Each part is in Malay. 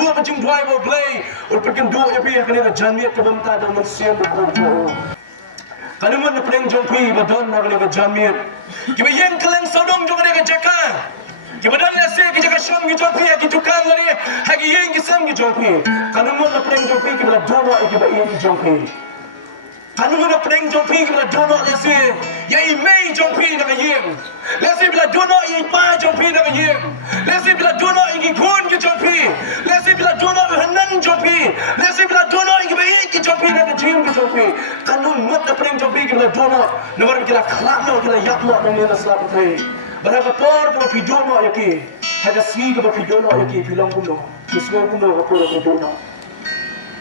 dua macam driver play, pergi dua ya pi kena janmiat ke bamta dan manusia berkumpul. Kalau mana perang jompi badan nak kena janmiat. Kita yang kalian sodom juga kena jaka. Kita dah nasi kita kasam kita jompi kita tukar lari. Hagi yang kisam kita jompi. Kalau mana perang jompi kita dua kita ini jompi. Kalau mana perang jompi kita dua nasi. Ya imei jompi nak yang. Nasi bila dua ini pa jompi nak yang. Nasi bila dua ini kun kita jompi. Nasi bila dua hanan jompi. Nasi bila dua ini baik kita jompi nak jim kita jompi. Kalau mana perang jompi kita dua, nomor kita kelak kita yakma dengan Islam ini. Berapa por kita video nak yaki. Ada si kita video nak yaki bilang kuno. Kisah kuno apa video nak.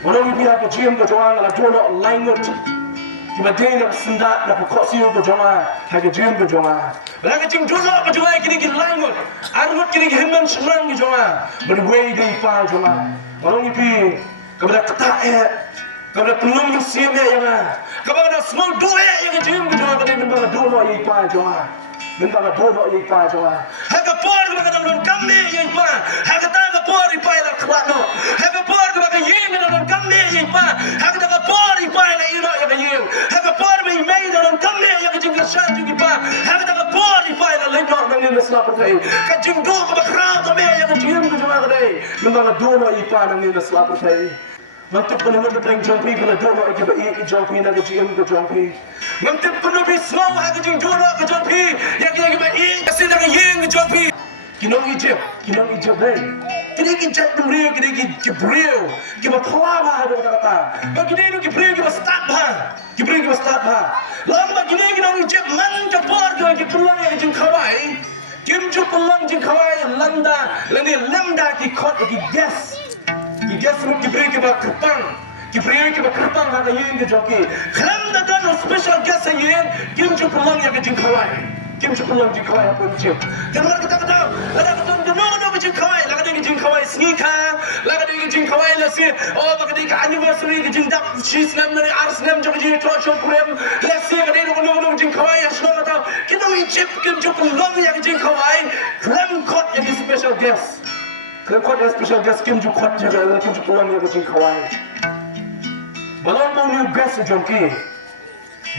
Orang ini apa jim kita jual ala dua online ngot. Kita dia nak sendat nak kosi kita jual. Ada jim kita jual. Berapa jim jual kita jual kini kita online ngot. Armut kini himman senang kita jual. Berway di file jual. Orang ini kepada ketak kepada penuh siapa yang kepada semua dua yang jim kita jual kini memang dua yang file jual. Minta dua yang pa jua. Haga por ke baga dalam kami yang pa. Haga taga por ipa ila klano. Haga por ke baga yang dalam kami yang pa. Haga taga por ipa ila ira yang yang. Haga por be mai dalam kami yang jingga shan juga pa. Haga taga por ipa ila lendo dengan Islam pertai. Kajing dua ke bakra kami yang jingga jua kedai. Minta dua ipa dengan Islam pertai. Mantap penuh perang jompi kalau dua lagi baik jompi nak jim ke jompi. Mantap penuh semua hak jing dua ke jompi. Yang lagi baik kasi nak yang ke jompi. Kinong Egypt deh. Kini Egypt Jibril, kini Jibril. Kita thawah ada kata-kata. Bagi dia itu Jibril kita start bah. Lama kini kinong Egypt man jepor ke Jibril yang jing kawai. Jim jupulang jing kawai landa ki kot ki gas. Dia semua Jibril kita kerpang ada yang ke joki. Kelam dah no special guest yang kim jupulang yang jing kawai apa jim. Jangan kita kata ada kata no jing kawai, laga dia jing kawai sneaker, laga dia jing kawai lasi. Oh bagi dia anniversary dia jing dap she's nam dari Arsenal jom jing talk show program. Lasi ada dia no jing kawai ya semua kata kita Egypt kim jupulang yang jing kawai. Kelam kot yang special guest. Kalau ada special guest Kim Jukot jaga Kim Jukulan yang kecil kawai. Balon mau new guest jomki.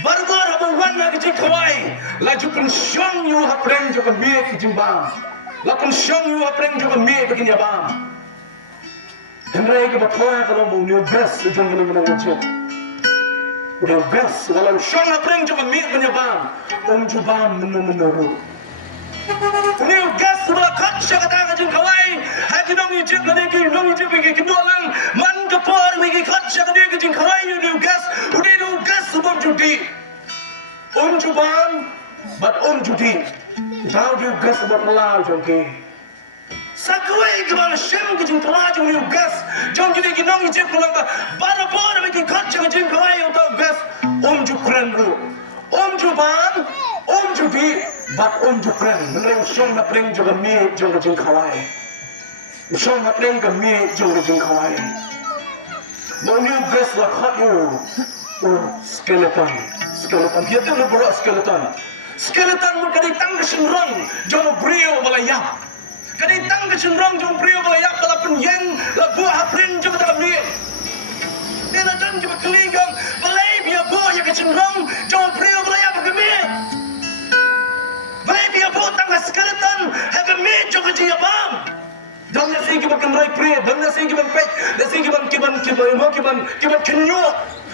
Burger abang wan yang kecil kawai. Laju pun syong you hapreng juga mie kecil bam. Lakun syong you hapreng juga mie begini bam. Hendrai ke batwa kalau mau new guest jomki dengan wajib. New guest kalau syong hapreng juga mie begini bam. Jubam menuru. New guest sudah kat syakata kecil kawai. Hati nong Egypt pergi kedua lang. Man kepor pergi kat syakata kecil kawai new guest. Udah new guest sebab judi. Jubam, but judi. Tahu new guest sebab melau jongki. Sakwai kemana shem kecil kawai new guest. Jom jadi nong Egypt pulang ba. Barapor pergi kat syakata kecil kawai untuk guest. Jukran ru. Jubam. Judi, but Jukran. Mereka syong nak pering juga mie juga jeng kawai. Syong nak pering juga mie juga jeng kawai. Mau new dress lah kat you. Skeleton. Dia tu nak buat skeleton. Skeleton mun kadai tang kesenrong jom brio balayap. Kadai tang kesenrong jom brio balayap walaupun yang labu haprin juga tak mie. Dia nak jom juga kelinggang balai biar buah yang kesenrong jom brio balayap ke mie. Maybe about tanga skeleton have a major kecil bam. Dan nasi kita kenai pray, dan nasi kita pay, nasi kita kenyo,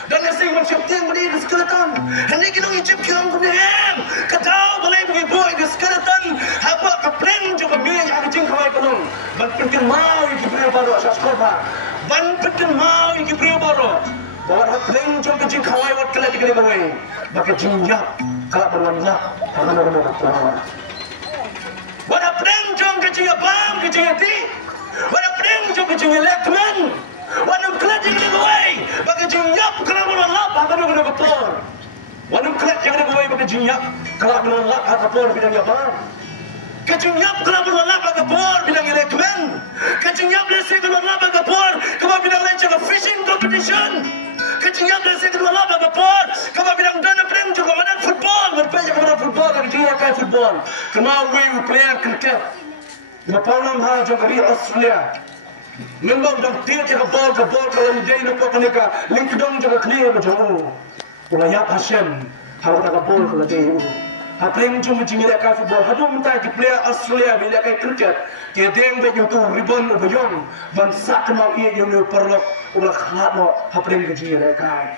dan nasi kita syuting beri skeleton. Hendak kita Egypt kita kumiem. Kau boleh pergi boy skeleton. Apa kapren juga biar yang kecil kawai kolong. Ban pergi mau iki beri baru asas korban. Ban pergi mau iki beri baru. Bawa kapren juga kecil kawai wat kelat dikali kawai. Bagi jinjak. Kalau berwarna, akan ada berwarna. Wadah perenjong kecil bam kecil ti, wadah perenjong kecil lekman, wadah kelat yang dibuai, bagi jinyap kalau berwarna akan ada berpor. Wadah kelat yang dibuai bagi jinyap kalau berwarna akan berpor bidang bam. Kejinyap kalau berwarna bagi por bidang lekman, kejinyap lesi kalau berwarna bagi por, kalau bidang lain jaga fishing competition. Kejinyap lesi kalau berwarna bagi por, kalau bidang dana perenjong kalau ada football, berpaya kepada football dan dia kayak football. Kenal we player cricket. Mapaulam ha jogari Australia. Memang dah dia cakap bol kalau dia nak kau kena link dong juga clear macam Ulah ya passion, harus nak bol kalau dia. Apa yang cuma cingir akan football, hadu minta di player Australia bila kai cricket, dia deng be tu ribbon bayong, ban sak mau ia yang perlu ulah khat mo, apa yang cingir akan.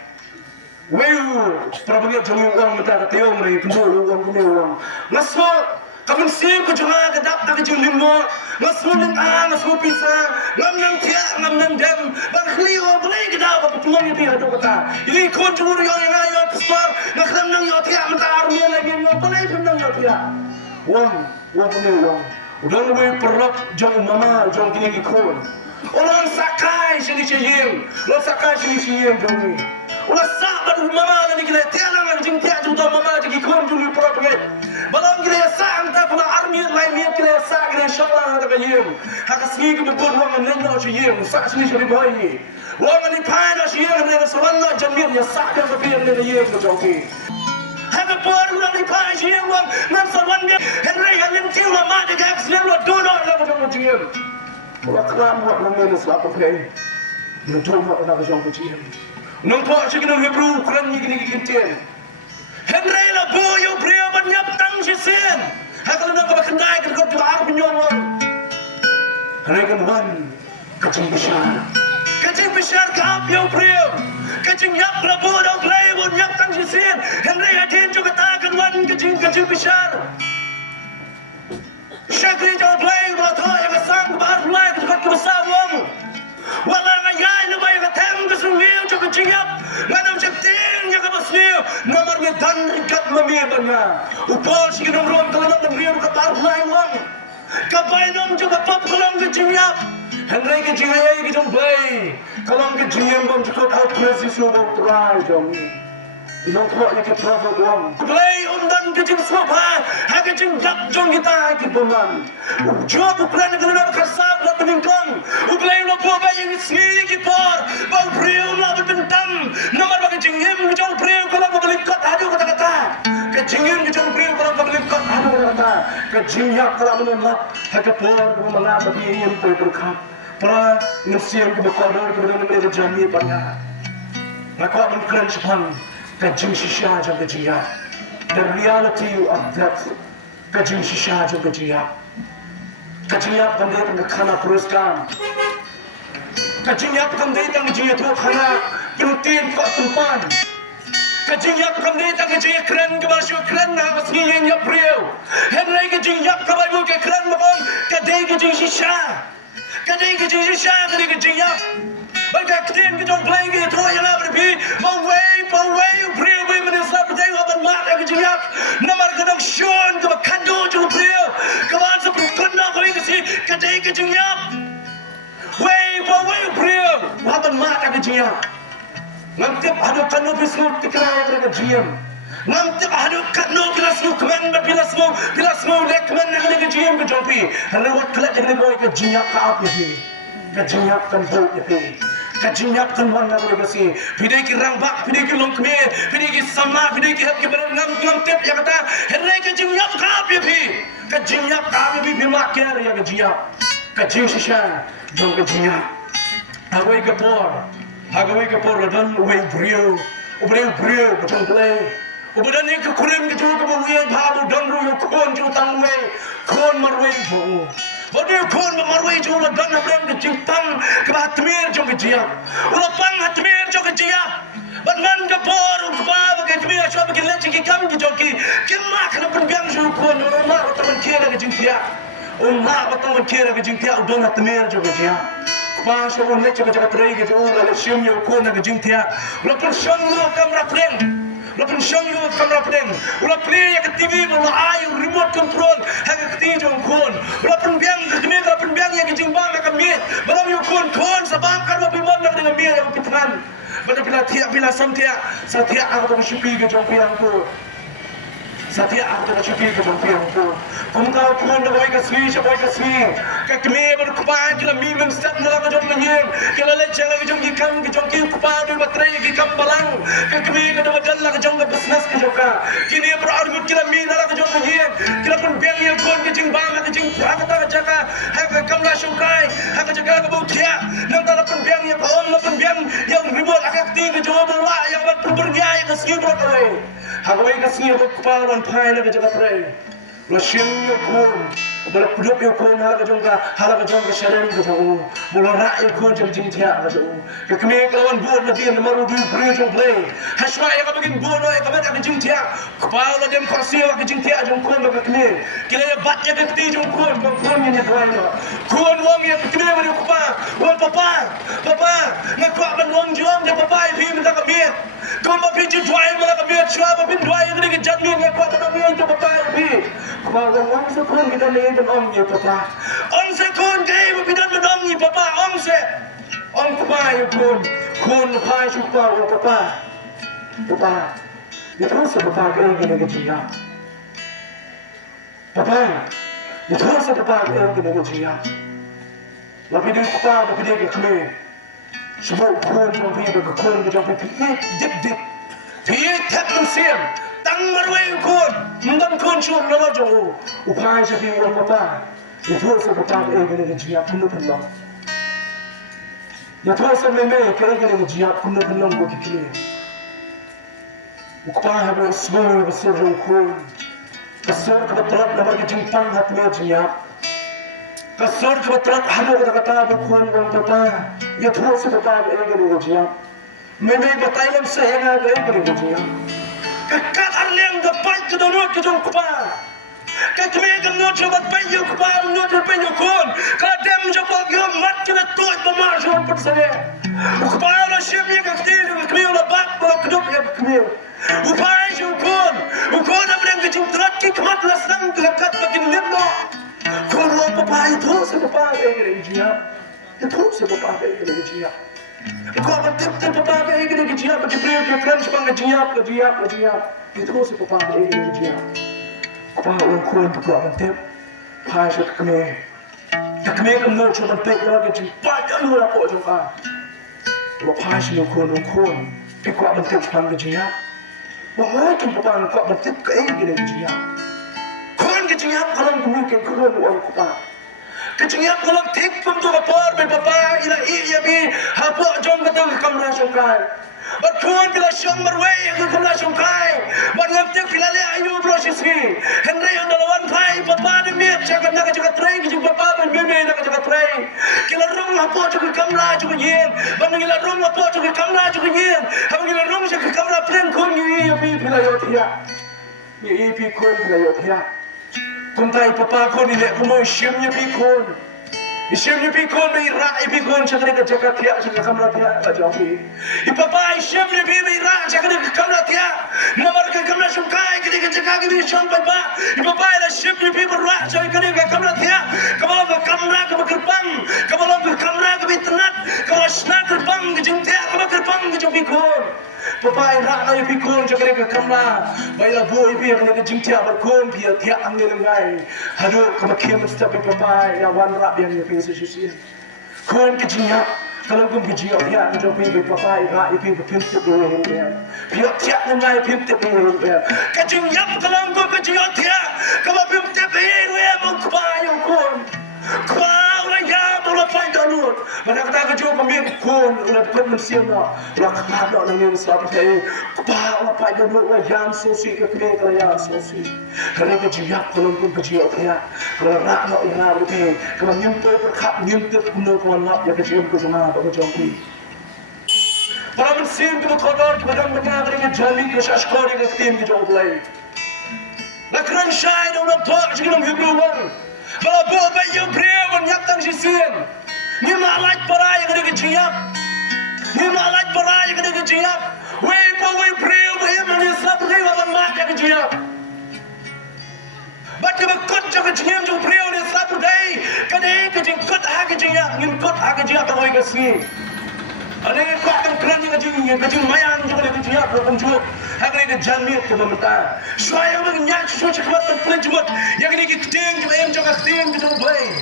Wow, perabot jangan uang minta kationg rai, penjual uang punya uang. Masuk. Kamu sim ke jangan kedap tak kejung limo, ngasmu ngasmu pizza, ngam tiak ngam dem, bang klio boleh kedap apa peluang itu ada kata. Ini kon curi yang ayo pastor, ngam yo tiak mentar dia lagi boleh pendang yo tiak. Uang punya uang. Udah lebih perap jang mama jang kini kikon. Orang sakai sini ciyem, orang sakai sini ciyem jang ni. Orang sabar mama lagi kita tiak nang jing tiak juta mama jadi kikon juli perap lagi. Balam kita sang tak pula army lain dia kita sang kita insyaallah tak kayem. Hak asli kita betul orang menengok ciyem, sak sini ciri boy ni. Orang ni pada ciyem ni sebenarnya jamir ya sak dia berbiar ni ciyem macam ni. Hak apa orang ni pada ciyem orang nan sebenarnya Henry yang tiu lama dia gas dia dua lah macam ciyem. Orang kelam buat nama selapa play. Mentul buat nak macam ciyem. Nampak cakap dengan Hebrew Quran ni gini. Henry la boyo brio banyap tang sisen. Hakal nak bakandai kan kau jual penyuang. Henry kan wan kacang besar. Kacang besar kap yo brio. Kacang yap la boyo play banyap tang sisen. Henry adin juga takkan wan kacang besar. Syakri jauh play waktu yang sang bahar play kau besar wang. Wala ngayay na ba yung tem kesungiw jo keciyap nganam cekting yang kabasniw namar medan rikat mamiban nga upol si kinumron kalanang nagriyo katarulay wang kabainam jo kapap kalang keciyap Henry keciyay kitong play kalang keciyam bang cikot out presis lubang try jom Inong ko yung katravel wang play undan kecing sopa ha kecing jap jong kita kipungan jo uplan na kalanang kasab na peningkong uplay na po ba yung snigi por bang priyo na bentam namar ba kecing him kecong priyo kalang mabalingkot hado kata-kata kecing him kecong priyo kalang mabalingkot hado kata-kata kecing yak kalang menunlap hagapor mga babiyin po berkap para ngasiyang kebekodor kebetulan mereka jami banyak maka mengkeren sepang kajing shisha jang kejia the reality of that kajing shisha jang kejia kajing yak pandai tang khana puruskan kajing yak pandai tang kejia tu khana protein ko tumpan kajing yak pandai tang kejia keren ke basyo keren na basni yang yap riu henry kajing yak ka bai ke keren mabon kadai kajing shisha kadai kajing yak Baga ktin ke jong play ke to yang apa bi mau way brio bi men sa putih aban mat ke jiap namar ke dong shon ke kando jong brio ke ban sa pun na ko ke si kadai ke jiap way brio aban mat ke jiap ngamtip adu kanu bisnu tikra ke jiam ngamtip adu kanu kilasmu kemen bilasmu lekmen ke jiam ke jong pi lewat kelak ke boy ke jiap ka ap ye ke jiap kan bo ye kajinyak kan wan nak berasi, pidai ki rambak, pidai ki longkme, pidai ki sama, pidai ki hab ki beran ngam tep ya kata, henry kajinyak kap ya pi, kajinyak kap ya pi bimak ker ya kajing shisha, jom kajinyak, hagway kapor ladan way brio macam play, ubadan ni kekurim gitu kemudian babu dan ru kon ju tangway, kon marway bo. Bodi kon marway jo la dan abram ke jingpang ke hatmir jo ke jiap ulah pang hatmir jo ke jiap ban kapor ba ke kmir jo ke leci ki kam ki jo ki kemak na penbiang jo kon ma teman kira ke jingtia umma batang kira ke jingtia udon hatmir jo ke jiap pas so on leci ke trai ke jo la shim yo kon ke jingtia ulah pun shong lo kamera frame Lapun syang yo kamera pedeng, ulah play yang TV, ulah ayu remote control, hak keti jong kon, lapun biang kemir, lapun biang yang kejing bang nak kemir, malam yo kon sebab kan babi mon nak dengan biar yang pitangan, bila tiap bila samtia aku tak syukur ke jong piang tu. Satia aku tak cuci ke jompiang tu. Kamu tahu tuan dah boy kasih, siapa boy kasih. Kami berkumpul kita mimpi start dalam jom menyem. Kalau leceh lagi jom kikam, jom kumpul di baterai kikam balang. Kami kada badal lagi jom business ke joka. Kini berargut kita mimpi dalam jom menyem. Kita pun biang yang kon kejing bang, kejing berapa tak jaga. Hak kam lah syukai, hak jaga kebukia. Hagawai kasih aku kepalan pai nak jaga tray. Lasyang yukun, balap hidup yukun hala kejongka syariah kejong, bola rak yukun jam tiak kejong. Kekemik lawan buat nanti yang maru dulu beri jong play. Haswa yang kau bikin buat nak kau nak jam tiak. Kepala dem kasih aku jam tiak jong kun kekemik. Kira ya batnya kekti jong kun yang tuai nak. Kun wang yang kekemik beri kupa, wang papa, nak kuat ban wang juang dia papa ibu minta kemik. Kau mau pergi tuai malah kemik, cuba pergi tuai yang ni kejadian nak kuat tak kemik itu papa ibu. Om se kun kita ni dan om ni papa. Om se kun gay berbidan dengan om ni papa. Om kupai kun kupai supa papa. Papa, itu se papa kau gini kecil. Papa, itu se papa kau gini kecil. Tapi dia kupa, tapi dia kecil. Semua kun pergi kun kita pergi dip. Pergi tak musim. Tang marway kun, mungkin kun cuma nama jauh. Upaya seperti orang papa, itu sebab gini kecil penuh. Itu sebab gini kecil penuh bukit. Upaya semua besar kun, besar kebetulan nama kejimpang hati jiap. Besar kebetulan hari kata kun orang papa, itu sebab gini kecil. Memang betul saya gini kecil. Kat arliang dapat kedonor kejong kupa. Kat megan no jabat payu kupa no jabat payu kun. Kadem jabat gam mat kena tuat pemar jabat persane. Kupa la shemye kaktir kmiu la bak ba kedop ya kmiu. Kupa ju kun. Kun amreng kejing trat ki kmat la sang kat bakin lemno. Kun lo papa itu se papa egre jia. Itu se papa egre jia. Kau bertip papa egre jia ba jibril ke kan sebang jia. Itu si papa egre jia. Papa orang kun tu kau bertip. Pai se keme. Keme kamu cuma bertip lagi jia. Pai lu lah kau jumpa. Lo pai se kun. Kau bertip sebang jia. Wah kan papa kau bertip ke egre jia. Kun ke jia kalau kamu ke kun orang papa. Kecingap kalau tik pun tu kapor papa ila iya bi hapo jom betul kamera sungkai. Berkun bila syong merway ke kamera sungkai. Berngaptik bila le ayu prosesi. Henry andalawan pai papa ni miat cakap nak cakap tray ke papa ben bebe nak cakap tray. Kila rung hapo cakap kamera cakap yen. Banding kila rung hapo cakap kamera cakap yen. Habang kila rung cakap kamera plan kun iya bi bila yotia. Iya bi kun bila yotia. Kuntai papa kun ini kumo shimnya pikun. Shimnya pikun mai rai pikun cakap dekat jaga tiak cakap kamera tiak aja api. Papa shimnya bi mai rai cakap dekat kamera tiak. Nomor ke kamera sungkai ke dekat jaga gibi sampai pa. Papa ada shimnya bi berak cakap dekat kamera tiak. Kamu ke kamera ke berkerbang. Kamu ke kamera ke internet. Kamu snap kerbang ke jeng tiak. Kamu kerbang ke jeng pikun. Papa rak na pikun cakap dekat kamera. Baiklah boy bi akan dekat jeng tiak berkun bi tiak ambil lengai. Hadu kemakian mesti papa yang wan rak yang sesuatu. Kun kecilnya, kalau kun kecil dia macam pergi papa rak pergi pintu dulu dia. Dia tiap lengai pintu dulu dia. Kecilnya kalau kun kecil dia, kalau pintu dia mengkubayang kun. Kau orang yang mula find dulu. Mana kata kecil pemilik kun, orang kun mesti nak. Orang kata nak nangis siapa saya. Kau orang find dulu orang yang sosi kekini orang yang sosi. Kerana kecilnya kalau kun kecil dia, kalau rak nak yang lebih, kalau nyempur berkat nyempur kuno kawan nak yang kecil ku sana tak macam ni. Para mesin tu kotor kadang mengajar dengan jali ke syashkori ke tim ke jauh lain. Nakran syai orang tua sekarang hidup orang. Kalau buat bayi pria banyak tang sisian. Ni malai para yang ada keciap. Ni malai para yang ada keciap. Wei pria bayi manusia pria orang mak yang keciap. Baca berkut jangan cium jauh pria ni satu day. Kadang kecing kut hak keciap, ngikut hak keciap tak boleh kasih. Ada yang kuatkan keran yang kecing mayan juga dia keciap berpenjuk. Agar ini jamit ke pemerintah. Saya mengingat sesuatu kemat terpelajut. Yang ini keting kita yang juga keting kita boleh.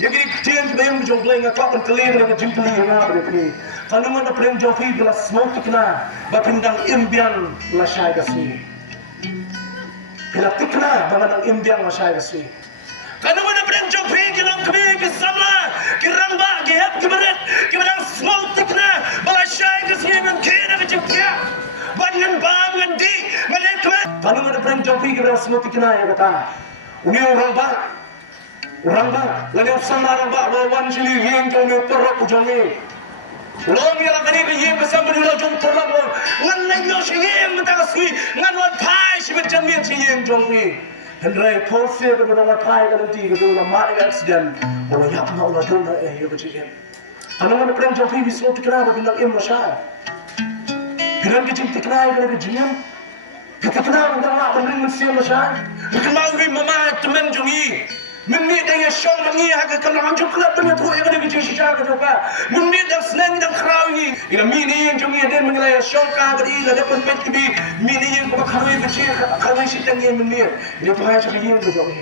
Yang ini keting kita yang juga boleh. Ngakak penkelir dengan jimpeli yang apa ini. Kalau mana peleng jofi bila semua tikna. Bapindang imbian la syai kasih. Bila tikna bapindang imbian la syai kasih. Kalau mana peleng jofi kilang kami kisama. Kiramba kihap kibaret. Kibadang semua tikna. Bala syai kasih dengan kira kejipnya. Dengan bam, dengan di, dengan jompi kita semua tikna ya kata. Uni orang ba, lalu sama orang ba bawan sini yang jom ni perok ujungnya. Ulang yang lagi ni yang besar berdua jom perok lo. Ngan lagi si yang mentang sui, ngan wan pai si macam ni si yang jom ni. Hendrai polisi itu berdua pai kalau tiga tu lama accident. Oh ya Allah jom na ya kecil. Anak-anak keren jompi semua tikna berdua yang masyarakat. Keren kecil tikna kalau kecil. Kita kenal dengan apa yang mesti macam. Kenal dengan mama teman jungi. Minit dengan syong mengi agak kenal juga dengan tu yang ada kecil sisa kejoka. Minit yang senang dan kerawi. Ina mini yang jungi ada mengelai syong kah beri ada penpet kibi. Mini yang kerawi kecil kerawi sitang yang minit. Ini tuhan cakap yang kejoki.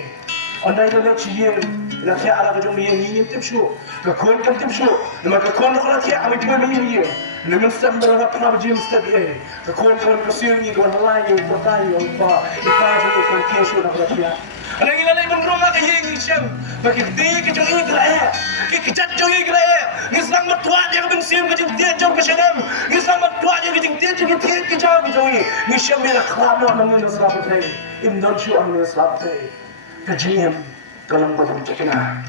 Andai dah cium, dah kaya ala kejung yang ingin tipsu. Kekon kan tipsu. Nama kekon kalau kaya kami cuma mengiyi. Namun setiap berapa pernah berjim setiap ini. Kekon kan kesini ni kawan lain bertanya ipa jadi kan kesu nak berapa. Ada yang lain pun rumah kaya yang siang. Bagi kita kejung ini keraya, kecat jung ini keraya. Nisang bertuah dia kebensim kejung dia jung kesenam. Nisang bertuah dia kejung dia kejauh kejung ini. Nisam bila kelab nak mengenai selamat ini. Imdan syu'ah mengenai selamat ini. Kajian kalam badam cakna,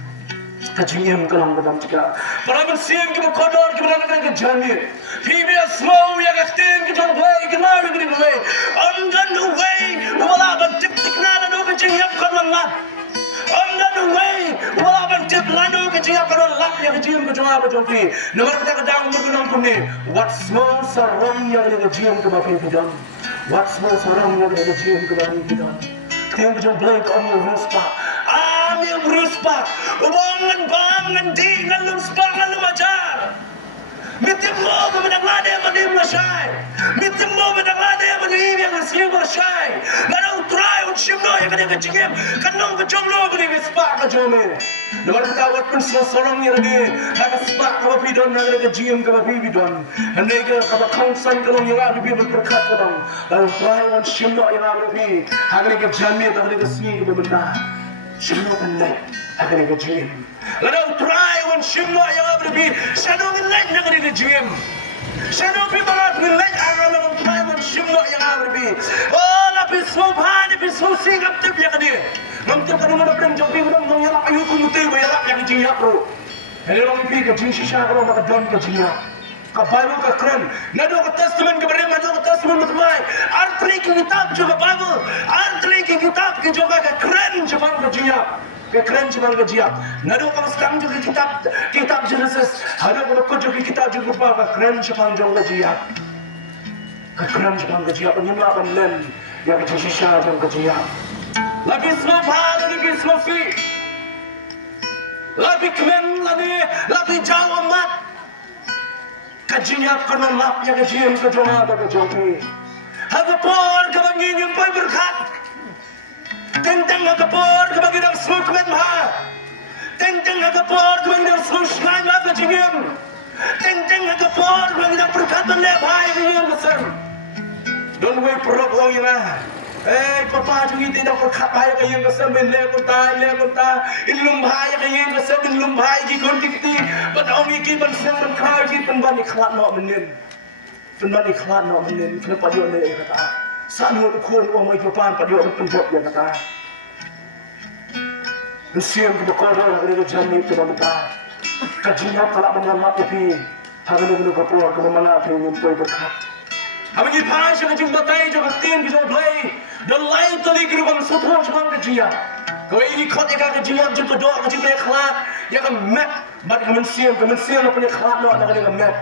kajian kalam badam cakna. Para bersiap kita kodor kita nak ke jamir. Female slow yang aktif kita play kenal kita play. Under the way, wala bantip tikna lalu kajian kalam lat. Under the way, wala bantip lalu kajian kalam lat yang kajian kajian berjumpa. Nomor kita kedang bergunang kuni. What small sarong yang kajian kebapi kita. What small sarong yang kajian kebapi kita. Yang kejung blank on your ruspa. Yang ruspa. Bangan di ngalung spa ngalung ajar. Mitim mo bemenang lade manim masyai. Mitim mo bemenang lade manim yang asli masyai. Larang try un shimno yang kena kecingim. Kanong kejung lo beri spa kejung ni. Nomor kita pun sorong yang ni. Ada spa kaba pidon yang kena kecingim kaba pidon. Andai ke kaba kongsan kalong yang ada bi berkat kalong. Larang try un shimno yang ada bi. Agak ke jamir agak ke sini ke benda. Shimno kan lain agak ke jim. Larang try un shimno yang ada bi. Shano kan lain agak ke jim. Shano bi barat kan lain agak larang try un shimno yang ada bi. Oh lapis sopan lapis sosing aptip yang ada. Nanti kalau mana pernah jumpa orang mengelak ayuh kumute berelak yang jiak bro. Hari orang pergi ke jin sisa kalau maka don ke jiak. Kabaru ke keren. Nado ke testament kepada nado ke testament bertemai. Artri ke kitab juga Bible. Artri ke kitab ke juga ke keren cuma ke jiak. Ke keren cuma ke jiak. Nado ke sekarang juga kitab Genesis. Ada ke juga kitab juga ke keren cuma ke jiak. Ke keren cuma ke jiak. Penyembah penlen yang ke sisa ke jiak. Lagi semua hal, lagi semua fi, lagi kemen, lagi jauh amat. Kajian kanan lap yang kajian kejona atau kejompi. Agapor kebangin yang pun berkat. Tentang agapor kebangin yang semua kemen mah. Tentang agapor kebangin yang semua selain mah kajian. Tentang agapor kebangin yang berkat menlepai yang besar. Don't wait for rock long yang papa juga tidak berkat bahaya kaya yang kesem lemun ta ilum bahaya kaya yang kesem ilum bahaya ki kontikti pada omi ki ban sen ban kau ki ban ikhlas nak menin kenapa dia le kata sanu kon uang mai papa pada dia penjot dia kata siam kita korang ada jamin kita minta kajian kalau menyelamat tapi hari ini kapur ke mana apa yang perlu berkat kami ni pas yang jumpa tay jumpa tin kita play dan lain tali kerana sesuatu macam kerja. Kau ini kau yang kerja jumpa doa kerja ikhlas yang kemat, bad kemensian apa yang ikhlas nak dengan kemat.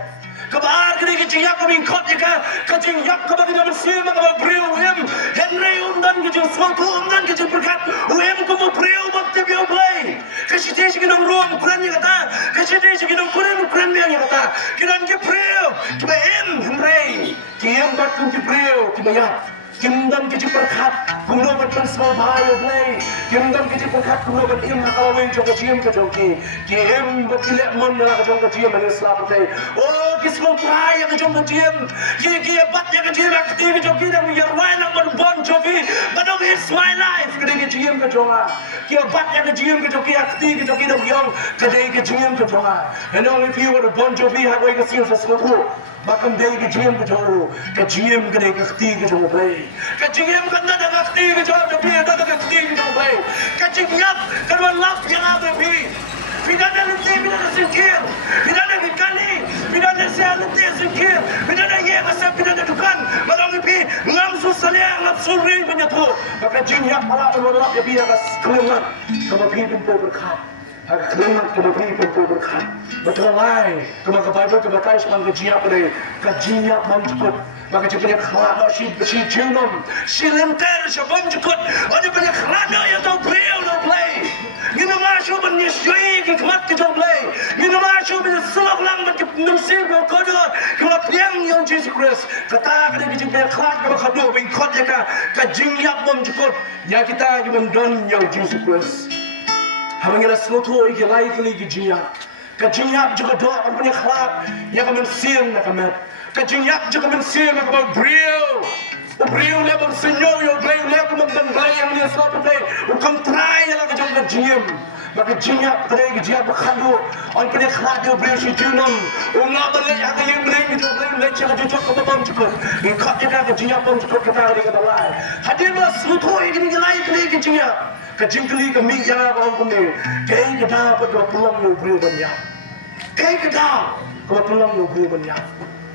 Kabar kerja kami kau yang kerja kau bagi kemensian kau beri UM Henry undan kerja sesuatu undan kerja berkat UM kau mau beri waktu dia play. Kerja kita orang Quran yang kata kerja kita Quran yang kata kita beri kita Henry kita batu beri kita ya. Kimdan kecil berkat, kuno berpan semua bahaya play. Kimdan kecil berkat, kuno berim hakawin jong kecil kejoki. Kim bertilak mon dalam jong kecil menislah play. Oh kismu bahaya kejong kecil. Kia bat yang kecil aktif kejoki dan yarwan nak berbon joki. But it's my life. Kedai kecil kejonga. Kia bat yang kecil kejoki aktif kejoki dan yang kedai kecil kejonga. And only if you were bon joki hakawin kecil sesuatu. Bahkan kedai kecil kejonga. Kecil kedai aktif kejonga play. Kajingem kan ada ngakti ke jawab tapi ada ngakti ke jawab play. Kajingyap kan lap yang ada pi. Pidana nanti pidana singkir. Pidana gikani. Pidana saya nanti singkir. Pidana ye masa pidana dukan. Malang pi ngam susalia ngam suri menyatu. Maka jingyap malah lap ya pi akas kelemat. Kamu pi pintu berkat. Kelemat kamu pi pintu berkat. Betul lai. Kamu ke Bible kamu tahu semang kejingyap ni. Kejingyap manjukut. Maka dia punya kelana si cium, si lenter, si banjukut. Dia punya kelana yang tahu beliau tahu play. Kita masuk menyusui kemat kita play. Kita masuk menyesuaikan lang menyesuai berkodok. Kita yang Jesus Christ. Kata kita kita punya kelana kita kado bingkot ya ka kajingyap banjukut. Ya kita kita mendon yang Jesus Christ. Hamil kita seluruh iki lain kali kajingyap. Kajingyap juga doa orang punya kelana yang kami siang nak kami. Kajingyap juga mensiar nak beriau, beriau lepas senyum, beriau lepas membentai yang dia selalu play, ukam try yang kajang kajingyam, maka jingyap play kajingyap berkadu, orang punya keladi beriau si junam, ulah balik yang kajang beriau itu beriau leceh kajang kebabam cukup, ikat dia kajingyap pun cukup kita hari kata lain, hadirlah seluruh ini lain play kajingyap, kajing kali kami yang orang kami, kaya kita pada pulang beriau banyak, kaya kita pada pulang beriau banyak.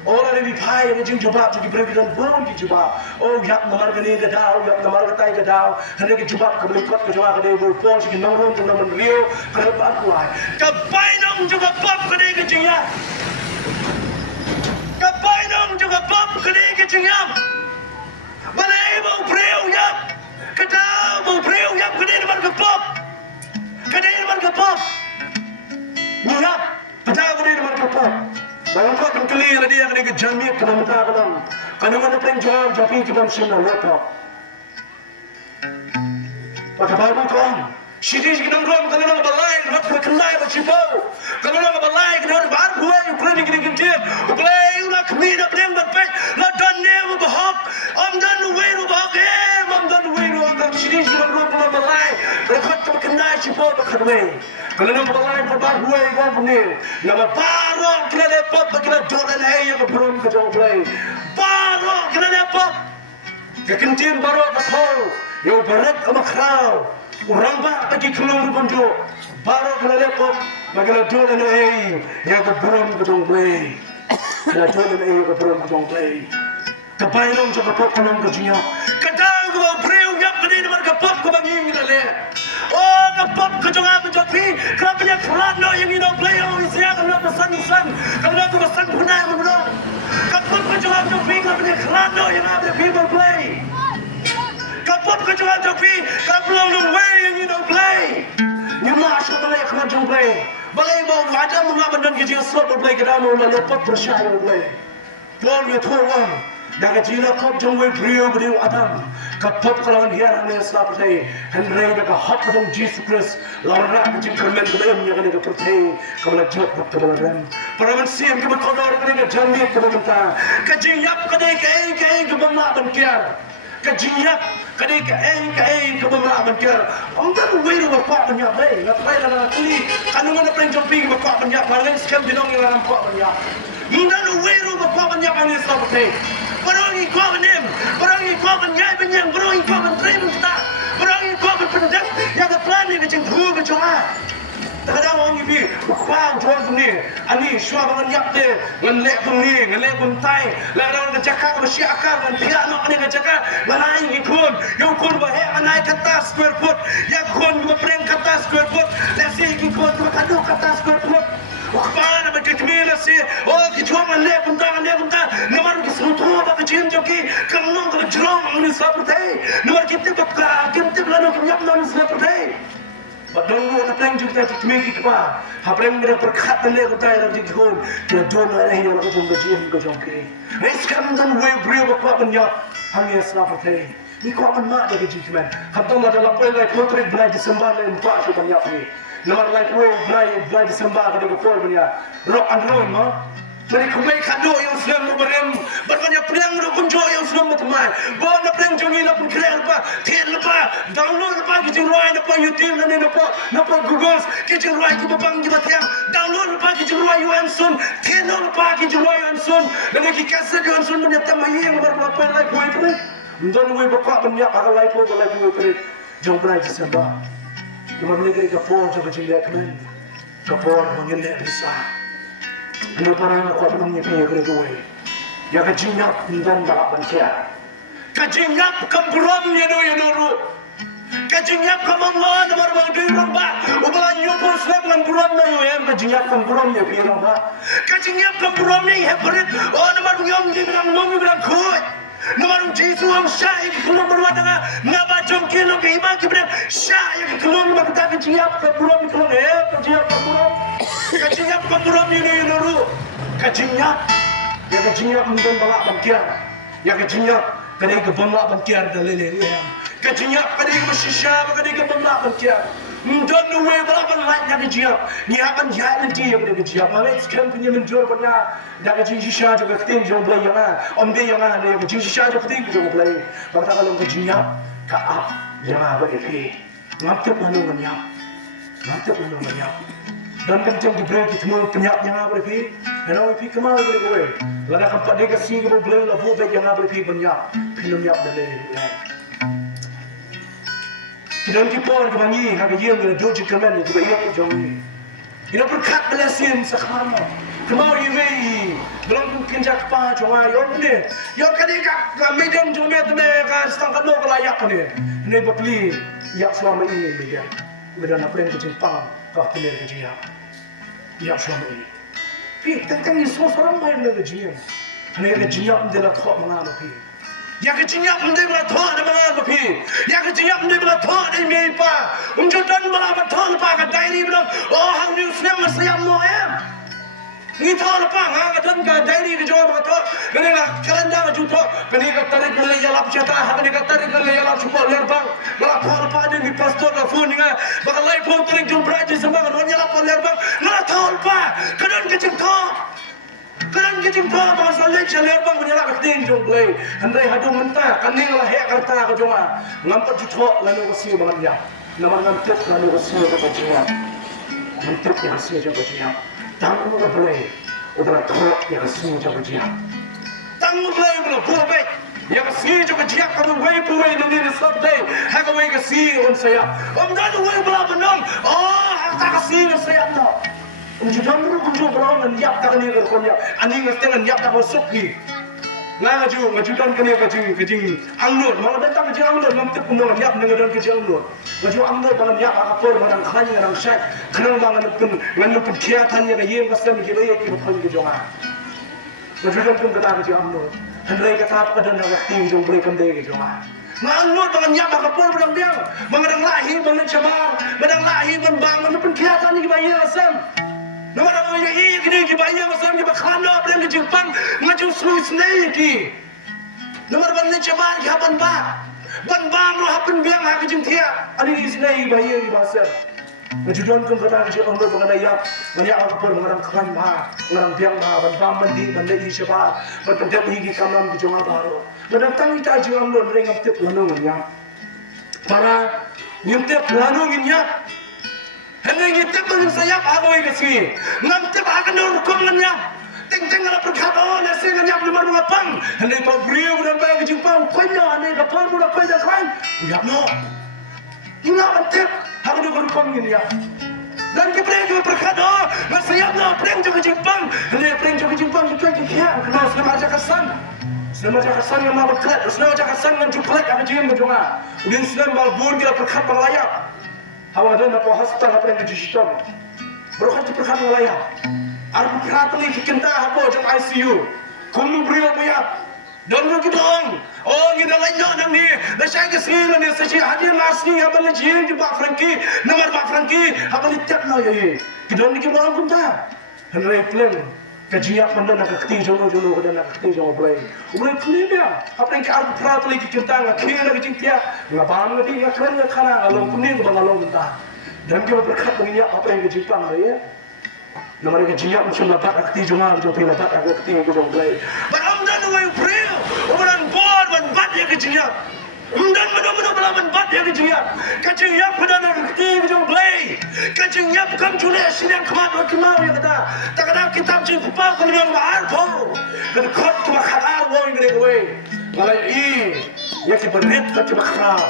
Orang yang dipai yang jeng jubah jadi berikan bom di jubah. Oh yak namar gani gadau, yak namar gatai gadau. Hendak ke jubah kembali kot ke jubah kadai berpol segi nongron tu namun rio kerana bakuai. Kapai nong juga bom kadai ke jengya. Kapai nong juga bom kadai ke jengya. Balai bau beriu yak. Gadau bau beriu yak kadai namar ke bom. Kadai namar ke bom. Yak, gadau kadai namar ke bom. Balang kau kan kali ada dia kena kejamiat kena muka kalam. Kena mana pun jawab jadi kita mesti nak laptop. Pakai Bible kau. Sini kita ngom kena nak balai, nak berkenai bercipau. Kena nak balai, kena nak berbuai, kena ni kena kecil. Balai nak kami nak berdeng berpek, nak dan ni berbahak. Amdan nuway berbahak, amdan nuway berbahak. Sini kita ngom kena balai, kena berkenai cipau berkenai. Kalau nak balai berbuai kau ni, nama baru kena lepop, kena dolan hey yang berum kejauh balai. Baru kena lepop, kekencing baru betul, yang berat kemakau. Orang bah bagi keluar bunjuk, baru kena lepop, bagaimana dolan hey yang berum kejauh balai. Kena dolan hey yang berum kejauh balai. Kebayang juga pop keluar kejinya. Kadang kau beriu yang kena ni mereka pop kau bangi kita le. Oh, kapap kejongan menjadi kerapnya kerana yang ini play oh isinya kerana pesan-pesan kerana tu pesan punai menurut kapap kejongan menjadi kerapnya kerana yang ada people play kapap kejongan menjadi kerana way yang ini play yang masuk balai kerana play balai bawa ada mengapa dan kerja slot play kerana mau lepas persyaratan play Paul ya Tuhan dah kejila kau jangway beriu beriu Adam kapap kalau dia hanya selap percaya Henry dah hot dengan Jesus Christ lawan rak kecil kermen kebelum yang kena percaya kau nak jawab kebelaran para manusia yang berkodor kena jamnya kebelumta kejiyap kena kei kebelak benkiar kejiyap kena kei kebelak benkiar orang wiru bapak banyak baik ngapai lah kali kanungan apa yang jumping bapak banyak paling sekam dinong yang bapak banyak Mungkin wiru bapak banyak yang selap percaya Barang ini kau menem, barang ini kau menyai penyang, barang ini kau menerima kita, barang ini kau berpendek, yang keplan ini kecil dua kecoa. Terkadang orang ini, bang tuan ini, ani suara bangan yak deh, ngelek puni, ngelek puntai, lalu orang kecakar bersiakar, dan pihak nak ni kecakar, mana ini ikun, yang ikun bahaya anai kata square foot, yang ikun berperang kata square foot, lesi ikun berkadu kata square foot. Wakpan apa kecil sih? Oh kecuali ngelak punta, nomor keseluruhan apa kecil joki, kamu kalau jerong ini seperti, nomor kita lalu kenyap nomor seperti. Badang lu apa yang juga kita cemegi kepa, apa yang kita perkatakan leh kita yang kita hon, kita jono yang kita jom berjian kita joki. Reskan dan way beri apa banyak hanya seperti. Ni kau akan mak dari jiman. Hampir dalam pelai kontrak belai disembah dan empat tu banyak ni. Nomor like way belai disembah kepada kepol banyak. Rock and roll mah. Jadi kembali kado yang sedang berem, berbanyak pelang rukun jo yang sedang berteman. Bawa nak pelang jongi nak pun keren lepas, tiap lepas, download lepas kita ruai lepas YouTube dan lepas Google, kita ruai kita bang kita tiang, download lepas kita ruai Yuansun, tiap lepas kita ruai Yuansun, dan kita kasih Yuansun punya tamai yang berapa like way tu. Mdon we bakwa banyak akalai po balai po kere jong brai December. Naman negeri kapon sa kajilek men. Kapon mangilek bisa. Ano parang ako ang niya kere ko eh. Ya kajinyap mdon baka pantia. Kajinyap kamburam yano. Kajinyap kamangwa na marabang dirang ba. Ubalan nyo po slap ng buram na yun. Kajinyap kamburam niya pirang ba. Kajinyap kamburam niya heparit. O naman yung di bilang nungi bilang kuy. Naman Jesu ang siya, ikikulong maruwata nga, nabachong kilong kahimang kibilang siya, ikikulong magkita kajinyap kamburam ikulong kajinyap kamburam. Kajinyap kamburam yun ru. Kajinyap. Ya kajinyap mdon bala bangkiar. Ya kajinyap kadai ka bangla bangkiar dalili. Kajinyap kadai ka masisya, kadai ka bangla bangkiar. Mdon nuwe bala bangla ya kajinyap. Nyakan ya nanti yang kajinyap. Malis kan punya menjual pada dah kajinyap sisya juga keting jom play yang omde yang ada kajinyap sisya juga keting jom play. Bangta kalau kajinyap kaap yang apa epi. Ngaptep mana menyap. Ngaptep mana menyap. Dan kencang di break itu mau penyap yang apa epi. Kenapa epi kemana gue? Lada kampak dia kasih gue play lah buat yang apa epi penyap. Film nyap dalil. Kita kita pun kebangi, hak yang kita doji kemen itu banyak jauhi. Ina berkat belasin sekarang. Kemau ini belum kinjak pa cuma yon ni. Yon kadika medan cuma tu mereka setengah dua kelayak ni. Ini beli yak selama ini dia. Medan apa yang kecimpang kau pilih kerja. Yak selama ini. Pi tentang isu seorang main lagi kerja. Ini kerja dia nak kau mengalu pi. Ya kejinyap mende bela thon na mga lupi. Ya kejinyap mende bela thon ay may pa. Umjudan bela thon pa ka daily bela. Oh hang news nem masayam mo em. Ni thon pa nga ka ka daily ka jowa ka thon. Gani la kalenda ka juto. Gani ka tarik bela yalap chata. Gani ka tarik bela yalap chupo lerbang. Bela thon pa din ni pastor na phone nga. Baka live po tarik jom braji sa mga ron yalap lerbang. Nga thon pa. Kanon ka jing thon. Kan kita jumpa pasal lek chaleur bang menyala keting jong play. Andai hadu mentah kaning lah hek karta ke jonga. Ngampat juthok lalu kesi bangan ya. Nama ngampat lalu kesi ke bajiya. Ngampat yang kesi ke bajiya. Tangmu ke play. Udara thok yang kesi ke bajiya. Tangmu play bro buat yang kesi ke bajiya kamu way puwe ni sabday. Hak way kesi on saya. Dah way bela benong. Oh hak kesi saya no. Umjudan bro kunjung bro ngiap tak ni kerkonya. Ani ngeteng ngiap tak soki. Ngajudan kene kajing angnut. Malah datang kajing angnut mamtep kumong ngiap ngedan kajing angnut. Ngaju angnut bangan ngiap akapor bangan khani ngarang syek. Kenang bangan ngan kiatan ya kayeng kasam gilay ki khani kejonga. Ngajudan kun kata kajing angnut. Hendrai kata padan wakti jong break kam de kejonga. Mangut bangan ngiap akapor bangan biang. Bangan lahi bangan cabar, bangan lahi bangan kiatan ni bayar asam. Nama nama yang ini kita bayar macam ni berkhana berang ke Jepang ngaju Swiss lagi. Nama nama ni cuman hapan ban lo hapan biang hak jentia. Ani Swiss bayar di pasar. Ngaju don kan kena kerja orang berpengaruh ya. Banyak orang berpengaruh khan orang biang ban mandi mandi siapa. Berpengaruh higi kamam di jonga baru. Berdatang kita jual lo mereka tiap lanung ya. Para nyuntep lanung ya. Henry ngitip dengan sayap agoi kasi. Ngamtip akan dorkom nganya. Ting ala perkado nasi nganya lumar ngapang. Henry pabriu dan bayar kejumpang. Konya ane kapal mula konya kain. Ya no. Ina ngantip akan dorkom nganya. Dan kepreng juga perkado. Nasayap no preng juga kejumpang. Henry preng juga kejumpang juga kia. Kenal selama aja kesan. Selama aja kesan yang mau berkat. Selama aja kesan yang cuplek akan jiem berjonga. Udin selama balbun kita perkat banglayak. Hawa dan apa hasta apa yang dijitam. Berkat diperkat wilayah. Arbu kratli kikenta apa jam ICU. Kumu brio punya. Dan lagi dong. Oh kita lagi nang ni. Dah saya kesini ni saya hadir nasi apa ni jien di Pak Frankie. Nomor Pak Frankie apa ni tiap no ye. Kita ni kita orang kunta. Henry plan. Kajian pandang nak keting jono kada nak keting jono play. Umai clean dia. Apa yang arbu kratli kikenta ngak kini nak jingtia. Ngabang nanti ngak keren ngak kana along kuning ke bangalong kunta. Dan kita berkat mengingat apa yang kejipang ya. Nama dia kejiak macam dapat akti jungal jauh pilih dapat akti yang kejauh play. Beramdan away pray. Orang board bat yang kejiak. Umdan benar-benar belaman bat yang kejiak. Kejiak pada akti yang kejauh play. Kejiak bukan jual siang kemat kemau ya kata. Tak ada kitab jumpa kalau yang mahal pun. Dan kot cuma kalah wong yang kedua. Kalau lagi berit bagi makhrab.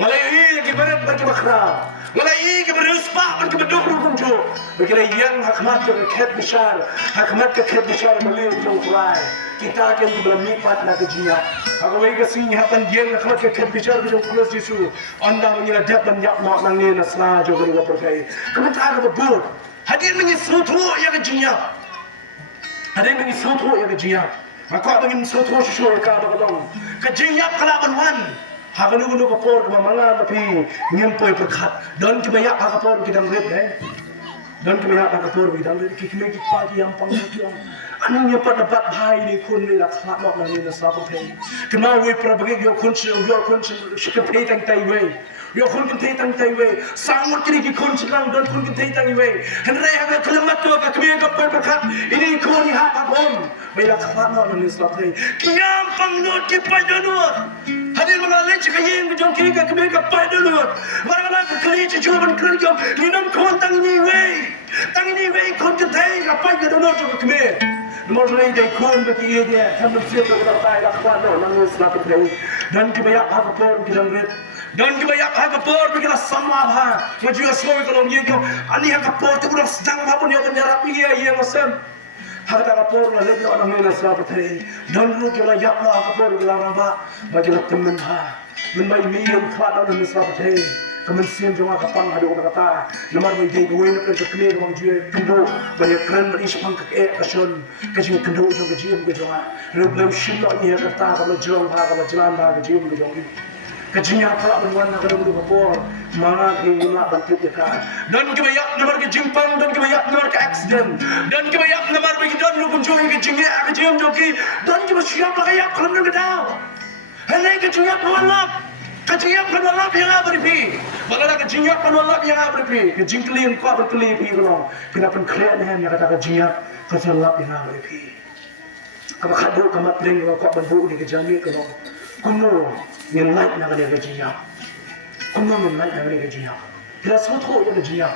Ngalai lagi berit bagi makhrab. Ngalai lagi berusbah bagi beduk rukunjo. Bagi yang hakmat ke khet bishar, hakmat ke khet bishar beli jauh kuai. Kita akan dibeli pat nak jinya. Aku bagi kesini hatan yang hakmat ke khet bishar beli jauh kuai Yesus. Anda mengira dapat banyak mak nangni nasla jauh beli berkai. Kamu tak ada berbud. Hadir mengi suatu yang jinya. Hadir mengi suatu yang jinya. Aku ingin suatu sesuatu yang kau berlong. Kejinya kelaban wan. Hakan nunggu kapor kemana tapi nyempoi berkat. Dan kebanyak kapor kita melihat. Dan kebanyak kapor kita melihat. Kita melihat pagi yang panggilan. Anu yang pada dapat hai ni kun ni lah kelak nak ni nasa pakai. Kenapa we perabagi yo kun sekepai tang tai we. Yo kun kepai tang tai we. Samut kini kun selang dan kun kepai tang we. Henry agak kelemat tu agak kebanyak kapor berkat. Ini kun ni hak abom. Bila kelak nak ni nasa pakai. Kiam pangnut kipai janur. Hadir mengalih jika yang kejong kiri ke kebanyak kapor janur. Barang-barang kekeli cucuban kerjom. Linam kun tang ni we. Tang ni we kun kepai kapor janur juga kebanyak. Mungkin dia kun bagi dia, kami siap untuk bertai lakukan nangis lakukan ini. Dan kebanyak kapor kita lihat, dan kebanyak kapor kita sama apa? Maju asal kalau dia kau, ani kapor tu kurang sedang apa ni menyerap ia yang macam. Harta kapor lah lebih orang nangis lakukan ini. Dan lu kita yaklah kapor kita ramah bagi teman ha. Menmai mian kuat nangis lakukan ini. Kami siap jangan kapang ada orang kata, nomor ini gue nak kerja kini orang jual kendo, banyak keren beris pang kek kasion, kajian kendo jom kajian gue jangan, lebih silap ni kata kalau jalan kajian gue jangan, kajian apa berwarna kalau gue kapor, mana kena bantu dia kan, dan kebanyak nomor kejimpang dan kebanyak nomor ke accident, dan kebanyak nomor bagi dan lu pun jual kajian joki, dan cuma siap lagi yang kalau nak tahu, hendak kajian apa? Kejinyak penolak yang beripi, malah kejinyak penolak yang beripi, kejingkelin kau berkelipi kalau kenapa kelihatan yang kata kejinyak penolak yang beripi. Kamu kado kamu tering kau bentuk ni kejami kalau kamu yang lain nak ada kejinyak, kamu yang lain nak ada kejinyak. Bila suatu yang kejinyak,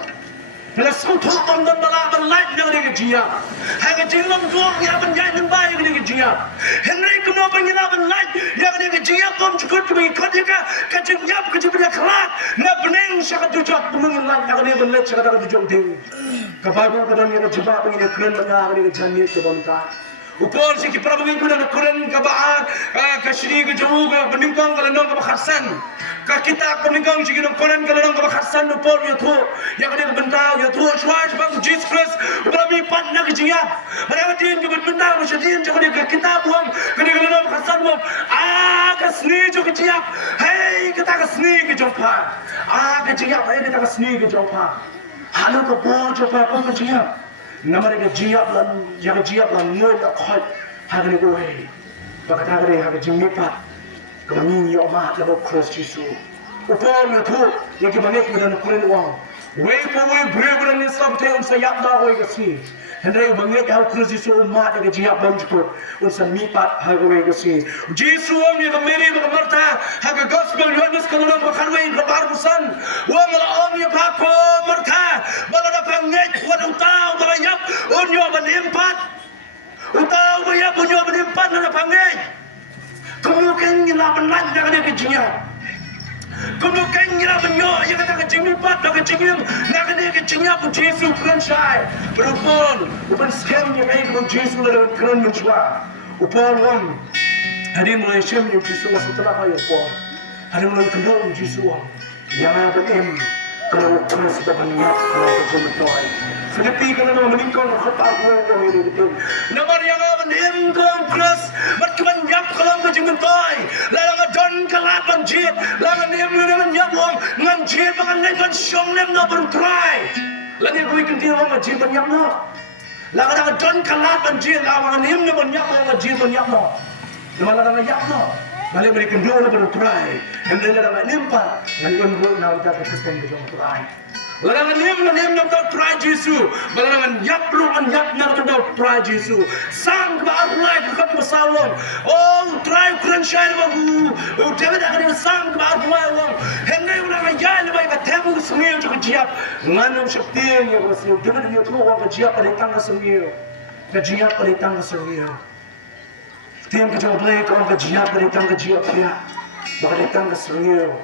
bila suatu orang malah berlain nak ada kejinyak. Hanya kejinyak dua yang menjadi nembai yang kejinyak. Henry kamu pengilapan lain yang ada kejinyak kamu cukup kau juga kejinyak kejinyak kelat. Nak bening syakat jujak pengen lain yang ada benar syakat jujak ding. Kapago kadang yang kejebak pengen keren mengar yang kejamit kebanta. Upor si kipra pengen kuda nak keren kabaan kasih kejauh peningkong kalau nong kabakhasan. Kita peningkong si kena keren kalau nong kabakhasan upor ya tu yang ada kebanta ya tu swaj bang Jesus Christ berami pan nak kejinyak. Mereka dia kebenta macam dia jangan kita buang kena kalau nong kabakhasan buang. Kasni jo kejinyak. Hey kita kasni kejumpa. Kejinyak hey kita kasni kejumpa. Halu kebor jumpa kau kejinyak. Nama dia jiap lan, yang jiap lan mui nak khat, hari ni gue, bakat hari hari jemipat, kami ni omah lepas Kristus Yesus. Upah ni tu, yang kita banyak kita nak kuren uang. Wei brave dan Islam tu sayap dah gue kasi. Henry banyak hal Kristus Yesus omah yang jiap bang cukup, unsa mipat hari gue kasi. Yesus orang yang kemiri bermerta, hari gospel Yohanes kalau nak berkarwin lebar busan, orang orang yang pakai merta, balas dapat ngej, waduh tahu. Unyo menimpat, utau bayar unyo menimpat nak panggil. Kemudian kita menaik dengan dia kejinya. Kemudian kita menyok yang kata kejimpat, nak kejimim, nak dia kejinya pun Yesus keren syai. Berupun, bukan scam yang baik pun Yesus lewat keren mencuba. Upon one, hari mulai syam yang Yesus masuk telah ayat upon. Hari mulai kendor Yesus yang ada em. Kalau kita sudah banyak kalau berjumpa toy, Filipi kalau nama meningkau nak aku yang ini betul. Nama yang meningkau plus berkebanyak kalau berjumpa toy, lalang adon kelat banjir, lalang dengan nyamuk, banjir bangan dengan syong nem nak bertry. Lalu gue kentir orang banjir banyak nak, lalang adon kelat banjir, lalang nem dengan nyamuk banjir banyak nak, nama lalang banyak nak. Balik mereka dua bertry, hendak dalam nimpa, dengan imbu nak kita Kristen bertry. Larangan nem nak try Yesus, larangan yak nak try Yesus. Sang kebaruan dekat masalah. Oh, try Quran syai bagu. Oh, jangan ada sang kebaruan. Hendak orang jalan baik ketemu semua juga jiap. Nganam syaitan yang masih dengan dia tu orang jiap pada tangga semua. Jiap pada tangga semua. Tiang kejauh belai kau orang jiap pada tangga jiap dia. baka ditang kesuliu,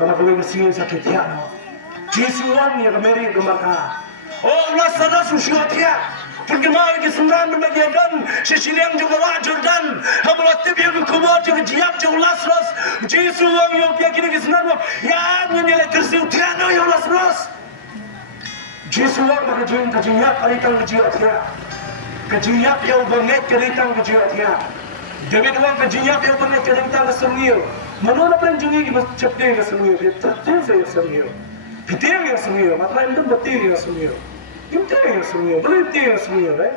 kama kawin kesuliu sakit ya no. Jisuan ya kemeri kemaka. Oh Lazarus usia dia. Perkembangan kesembilan berbagian sesirian juga wajardan. Hamulat tibi yang kumar juga jiap juga Lazarus. Jisuan yang dia kini kesembilan yang nilai tersiu tiano yang Lazarus. Jisuan baka jiap aritang kejiap dia. Kejiap yang banget keritang kejiap dia. David wang kejiap yang banget keritang kesuliu. Mana pun jungi kita cepatnya kesuliu. Cepatnya saya kesuliu. Kita yang kesuliu. Maka itu betul yang kesuliu. Inte yang semua, boleh tidak semua, eh?